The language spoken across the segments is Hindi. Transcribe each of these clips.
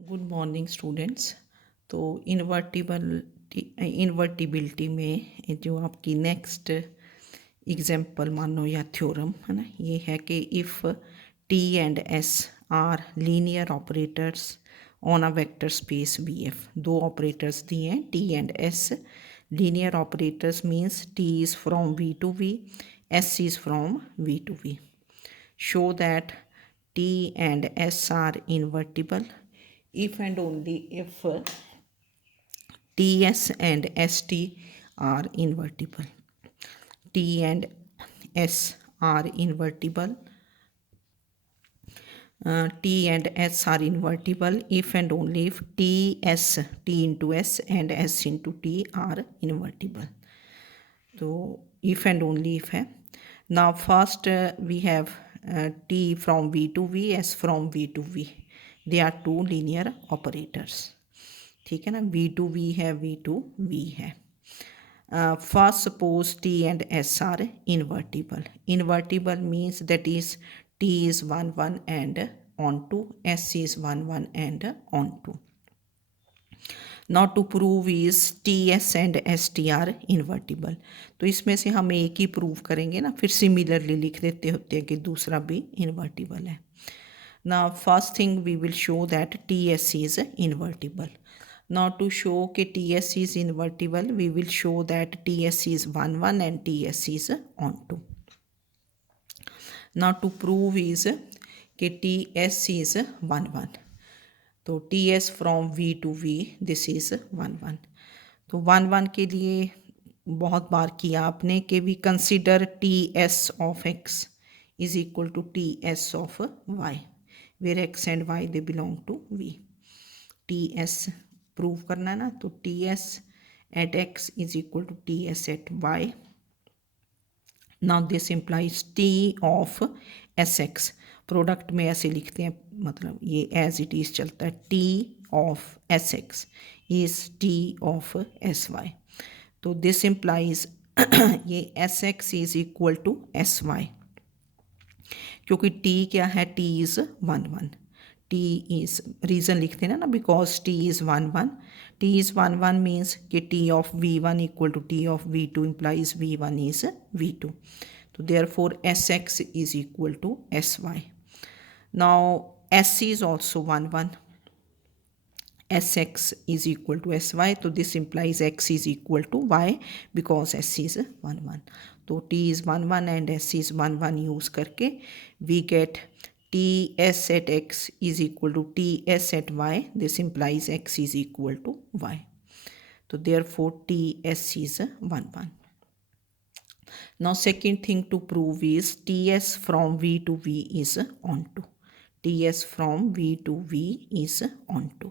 Good morning students. तो इन्वर्टिबिलिटी में जो आपकी नेक्स्ट एग्जाम्पल मानो या थ्योरम है ना, ये है कि if T and S are linear operators on a vector space V एफ। दो ऑपरेटर्स दिए हैं T and S. Linear operators means T is from V to V, S is from V to V. Show that T and S are invertible if and only if TS and ST are invertible. T and S are invertible. T and S are invertible if and only if T into S and S into T are invertible. तो if and only if है. Now first we have T from V to V, S from V to V. They are two linear operators. ठीक है ना, V to V है, V to V है. First suppose T and S are invertible. Invertible means that is T is 1 1 and onto, S is 1 1 and onto. Now to prove is T S and S T are invertible. तो इसमें से हम एक ही प्रूव करेंगे ना, फिर सिमिलरली लिख देते होते हैं कि दूसरा भी इन्वर्टिबल है ना। First thing we will show that T S is invertible. Now to show कि TS is invertible, we will show that TS is 1 1 and TS is onto. Now to prove is कि TS is 1 1. तो T S from V to V this is 1 1। तो 1 1 के लिए बहुत बार किया आपने कि we consider T S of x is equal to T S of y, where x and Y they belong to V. T S prove करना है ना, तो T S at x is equal to T S at y. Now this implies T of S x, product में ऐसे लिखते हैं, मतलब ये एज इट इज़ चलता है, T of S x is T of S y. तो दिस इम्प्लाइज ये S x is equal to S y, क्योंकि टी क्या है, T is 1 1। T is reason लिखते हैं ना, because T is 1 1। T is 1 1 means कि T of v one equal to T of v two implies v one is v two. तो therefore Sx is equal to Sy. Now Sc is also 1 1. Sx is equal to Sy. So this implies x is equal to y because Sc is 1 1. So t is 1 1 and Sc is 1 1 use करके we get Ts at x is equal to Ts at y. This implies x is equal to y. So therefore Ts is 1 1. Now second thing to prove is Ts from V to V is onto. Ts from V to V is onto.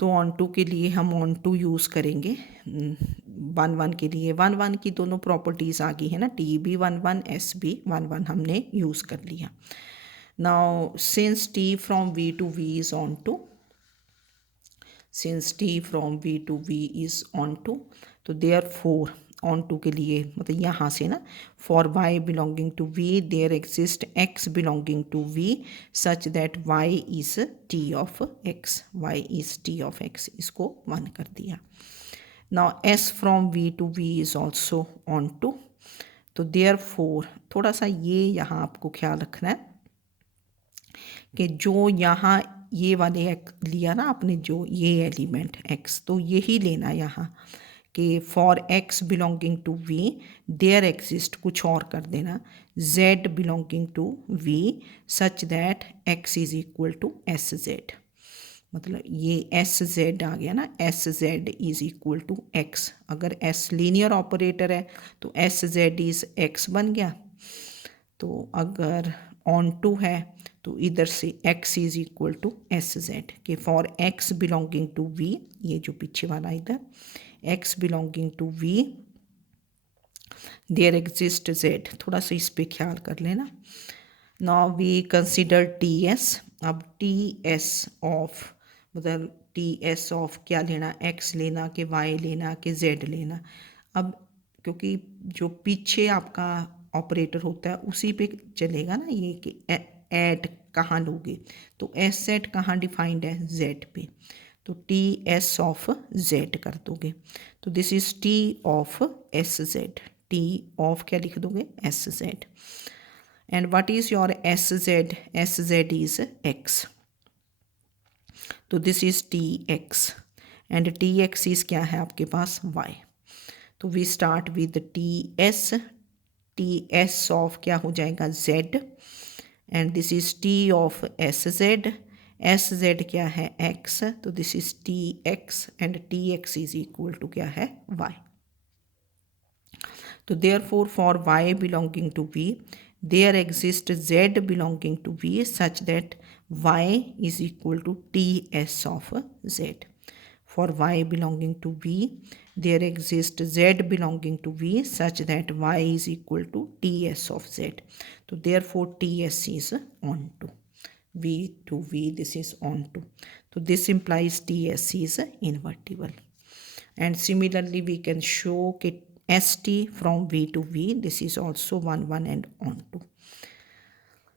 तो onto के लिए हम onto यूज़ करेंगे 1 1 के लिए। 1 1 की दोनों प्रॉपर्टीज़ आ गई है ना, T भी 1 1 S भी 1 1 हमने यूज़ कर लिया। Now since T from V to V is onto, since T from V to V is onto, तो therefore onto के लिए मतलब यहाँ से ना, for y belonging to V there exist x belonging to V such that y is t of x, y is t of x, इसको 1 कर दिया। now s from V to V is also onto, तो therefore थोड़ा सा ये यहाँ आपको ख्याल रखना है कि जो यहाँ ये वाले लिया ना आपने, जो ये एलिमेंट x, तो यही लेना यहाँ कि for x belonging to v there exist, कुछ और कर देना, z belonging to v such that x is equal to S z. मतलब ये एस जेड आ गया ना, S z is equal to x. अगर s लीनियर ऑपरेटर है तो एस जेड इज x बन गया। तो अगर ऑन टू है तो इधर से x is equal to S z के for x belonging to v, ये जो पीछे वाला इधर x belonging to v there exist z। थोड़ा सा इस पर ख्याल कर लेना। Now we consider T S. अब टी एस ऑफ मतलब टी एस ऑफ क्या लेना, x लेना कि y लेना कि z लेना। अब क्योंकि जो पीछे आपका ऑपरेटर होता है उसी पे चलेगा ना ये कि ऐड कहाँ लोगे, तो एस सेट कहाँ डिफाइंड है, जेड पे, तो टी एस ऑफ जेड कर दोगे, तो this is T of S z, T of क्या लिख दोगे, S z, and what is your S z is x, तो this is T x, and T x is क्या है आपके पास, वाई, तो we start with T S of क्या हो जाएगा, z, and this is T of S z क्या है, एक्स, तो this is T x, and T x is equal to क्या है, वाई, तो therefore for y belonging to v there exists z belonging to v such that y is equal to ts of z. For y belonging to v there exists z belonging to v such that y is equal to ts of z. So therefore ts is onto v to v, this is onto, so this implies ts is invertible. And similarly we can show that st from v to v, this is also 1 1 and onto,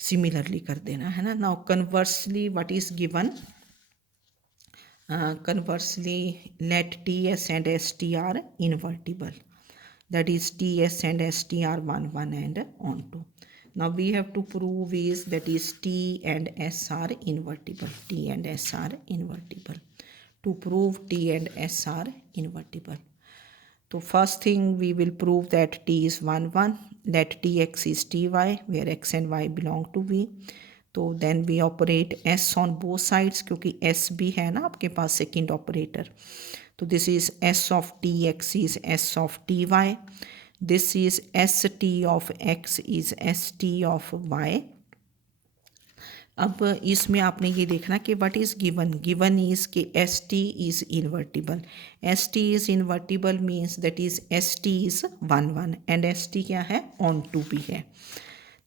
similarly कर देना है ना. Now conversely what is given, conversely let ts and st are invertible, that is ts and st are 1 1 and onto. Now we have to prove is that is t and s are invertible, t and s are invertible. To prove t and s are invertible, so first thing we will prove that t is 1 1, that tx is ty where x and y belong to v. तो then we operate s on both sides क्योंकि s भी है ना आपके पास सेकेंड ऑपरेटर, तो this is s of tx is s of ty, this is st of x is st of y. अब इसमें आपने ये देखना कि व्हाट इज़ गिवन इज़ कि S T is invertible, S T is invertible means that is S T is 1 1 and S T क्या है, ऑन टू भी है,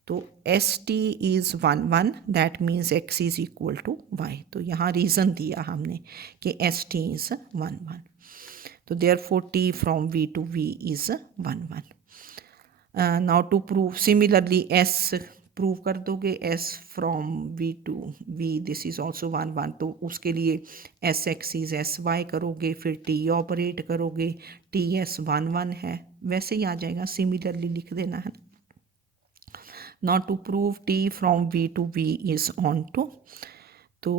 तो S T is 1 1 that means x is equal to y, तो यहाँ रीज़न दिया हमने कि एस टी इज़ 1 1, तो therefore T from V to V is 1 1. Now to prove similarly S prove कर दोगे, S from V to V this is also 1 1, तो उसके लिए S x is S y करोगे, फिर टी ऑपरेट करोगे, टी एस 1 1 है, वैसे ही आ जाएगा, सिमिलरली लिख देना है. Now to prove T from V to V is onto, तो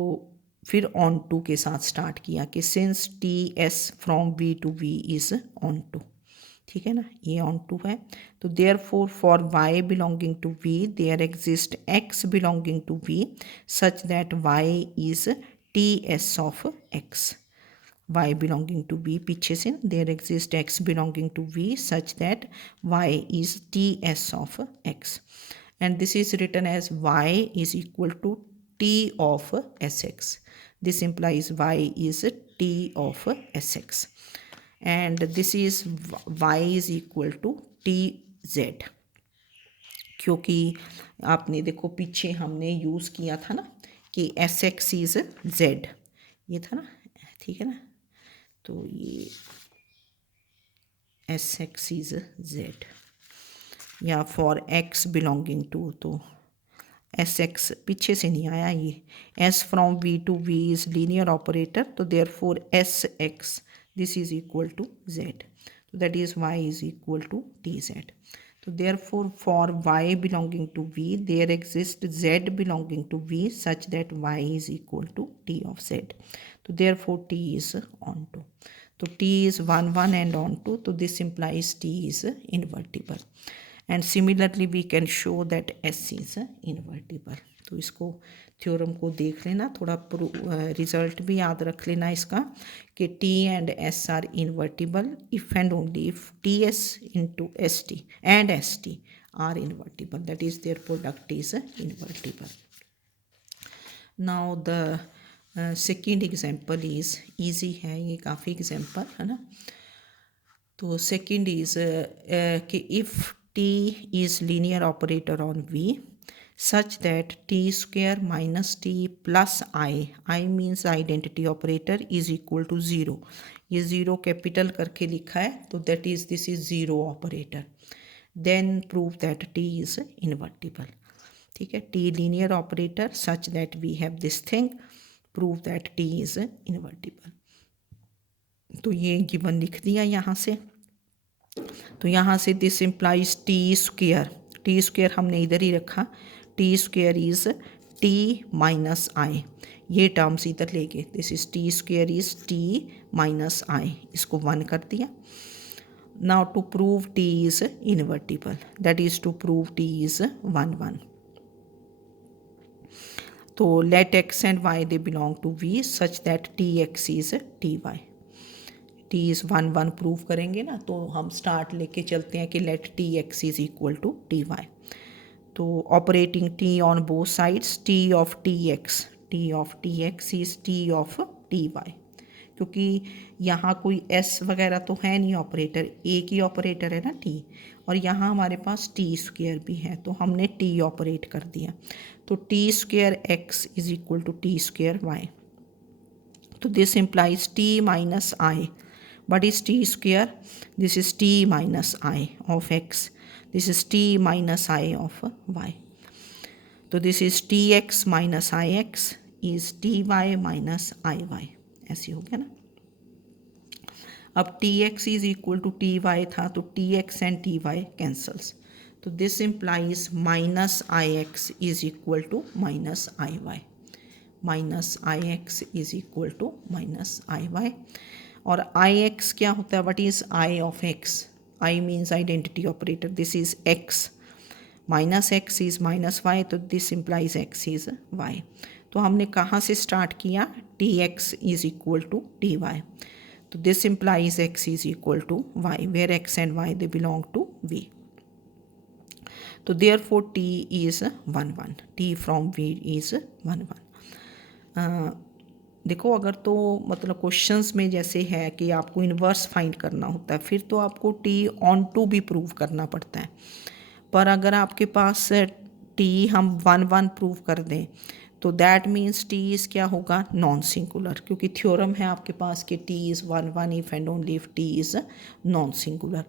फिर ऑन टू के साथ स्टार्ट किया कि since T S from V to V is onto, ठीक है ना, ये ऑन टू है, तो therefore y belonging to V there exist x belonging to V such that y is T S of x, y belonging to V पीछे से, there exist x belonging to V such that y is T S of x, and this is written as y is equal to T of S x, this implies y is T of S x, and this is y is equal to t z, क्योंकि आपने देखो पीछे हमने यूज़ किया था ना कि एस एक्स इज़ जेड, ये था ना, ठीक है ना, तो ये एस एक्स इज़ जेड, या फॉर एक्स बिलोंगिंग टू, तो एस एक्स पीछे से नहीं आया, ये S from V to V is linear operator, तो therefore S x this is equal to z, so that is y is equal to tz. So therefore for y belonging to v there exists z belonging to v such that y is equal to t of z, so therefore t is onto, so t is 1 1 and onto, so this implies t is invertible, and similarly we can show that s is invertible. तो इसको थ्योरम को देख लेना, थोड़ा रिजल्ट भी याद रख लेना इसका कि T and S are invertible if and only if T S into S T and S T are invertible, that is their product is invertible. Now the second example is easy है, ये काफ़ी एग्जाम्पल है ना, तो सेकेंड इज़ कि if T is linear operator on V such that t square minus t plus I means identity operator is equal to 0, ये 0 कैपिटल करके लिखा है, तो that is this is 0 operator, then prove that t is invertible. ठीक है, T linear operator such that we have this thing, prove that T is invertible. तो ये गिवन लिख दिया यहाँ से। तो यहाँ से दिस इम्प्लाइज टी स्क्वेयर हमने इधर ही रखा, T square is T minus I, ये टर्म्स इधर ले गए, this is T square is T minus I, इसको 1 कर दिया। Now to prove T is invertible, that is to prove T is 1 1। तो let X and Y they belong to V such that T x is T Y, T is 1 1 prove करेंगे ना, तो हम स्टार्ट लेके चलते हैं कि let T x is equal to T Y. तो operating T on both sides, T of T x is T of T Y, क्योंकि यहाँ कोई एस वगैरह तो है नहीं ऑपरेटर, एक ही ऑपरेटर है ना टी, और यहाँ हमारे पास टी स्क्वेयर भी है, तो हमने टी ऑपरेट कर दिया। तो T square X is equal to T square Y. तो this implies T minus I, what is t square? This is t minus I of x, this is t minus I of y. तो this is tx minus ix is ty minus iy, ऐसे हो गया ना। अब tx is equal to ty था, तो tx and ty cancels, तो this implies minus ix is equal to minus iy, minus ix is equal to minus iy। और आई एक्स क्या होता है, what is I of X? I means identity operator, this is X, minus X is minus Y, तो this implies X is Y. तो हमने कहाँ से स्टार्ट किया, T X is equal to T Y, तो this implies X is equal to Y, where X and Y they belong to V. तो therefore T is 1 1, T from V is 1 1। देखो, अगर तो मतलब क्वेश्चंस में जैसे है कि आपको इन्वर्स फाइंड करना होता है, फिर तो आपको टी ऑन टू भी प्रूव करना पड़ता है। पर अगर आपके पास टी हम 1 1 प्रूव कर दें, तो दैट मीन्स टी इज़ क्या होगा, नॉन सिंगुलर, क्योंकि थ्योरम है आपके पास कि T is 1 1 if and only if T is non singular.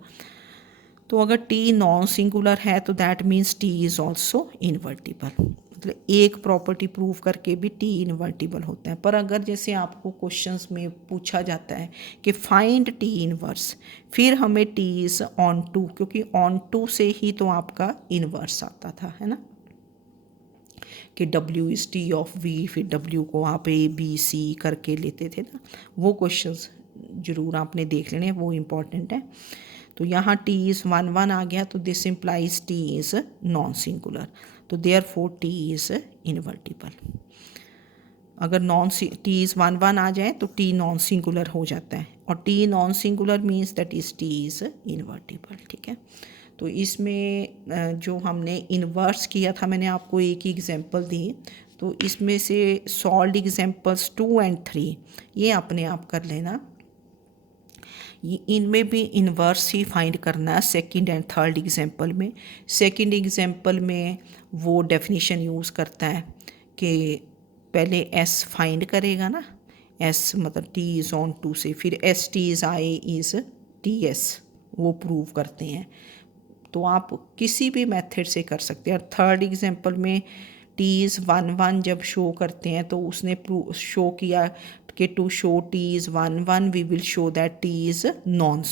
तो अगर टी नॉन सिंगुलर है तो that means T is also invertible, मतलब एक प्रॉपर्टी प्रूव करके भी टी इन्वर्टिबल होता है। पर अगर जैसे आपको क्वेश्चंस में पूछा जाता है कि फाइंड टी इन्वर्स, फिर हमें टी इज़ ऑन टू, क्योंकि ऑन टू से ही तो आपका इन्वर्स आता था, है ना, कि W is T of V, फिर W को आप A B C करके लेते थे ना, वो क्वेश्चंस ज़रूर आपने देख लेने, वो इम्पॉर्टेंट है। तो यहाँ टी इज़ 1 1 आ गया, तो this implies T is non singular, तो therefore T is invertible. अगर टी इज़ 1 1 आ जाए तो टी नॉन सिंगुलर हो जाता है, और T non singular means that is T is invertible, ठीक है। तो इसमें जो हमने इन्वर्स किया था, मैंने आपको एक ही एग्जांपल दी, तो इसमें से सॉल्व एग्जांपल्स 2 and 3 ये अपने आप कर लेना। इनमें भी इन्वर्स ही फाइंड करना है सेकंड एंड थर्ड एग्जांपल में। सेकंड एग्जांपल में वो डेफिनेशन यूज़ करता है कि पहले एस फाइंड करेगा ना, एस मतलब टी इज़ ऑन टू से, फिर S T is I is T S, वो प्रूव करते हैं। तो आप किसी भी मेथड से कर सकते हैं। और थर्ड एग्जांपल में टी इज़ 1 1 जब शो करते हैं, तो उसने शो किया कि to show T is 1 1 we will show that T is non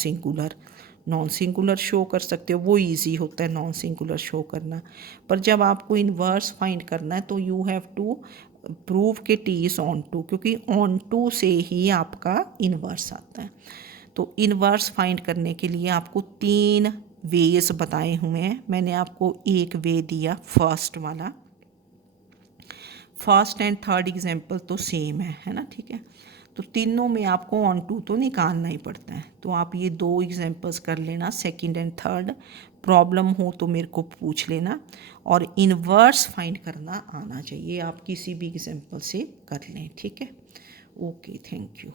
singular show कर सकते हो, वो इजी होता है नॉन सिंगुलर शो करना। पर जब आपको इन्वर्स फाइंड करना है तो यू हैव टू प्रूव कि टी इज़ ऑन टू, क्योंकि ऑन टू से ही आपका इन्वर्स आता है। तो इन्वर्स फाइंड करने के लिए आपको 3 वेज बताए हुए हैं। मैंने आपको एक वे दिया फर्स्ट वाला, फर्स्ट एंड थर्ड एग्जांपल तो सेम है ना, ठीक है। तो तीनों में आपको ऑन टू तो निकालना ही पड़ता है। तो आप ये 2 एग्जांपल्स कर लेना, सेकंड एंड थर्ड। प्रॉब्लम हो तो मेरे को पूछ लेना, और इन्वर्स फाइंड करना आना चाहिए, आप किसी भी एग्जांपल से कर लें, ठीक है। Okay, thank you.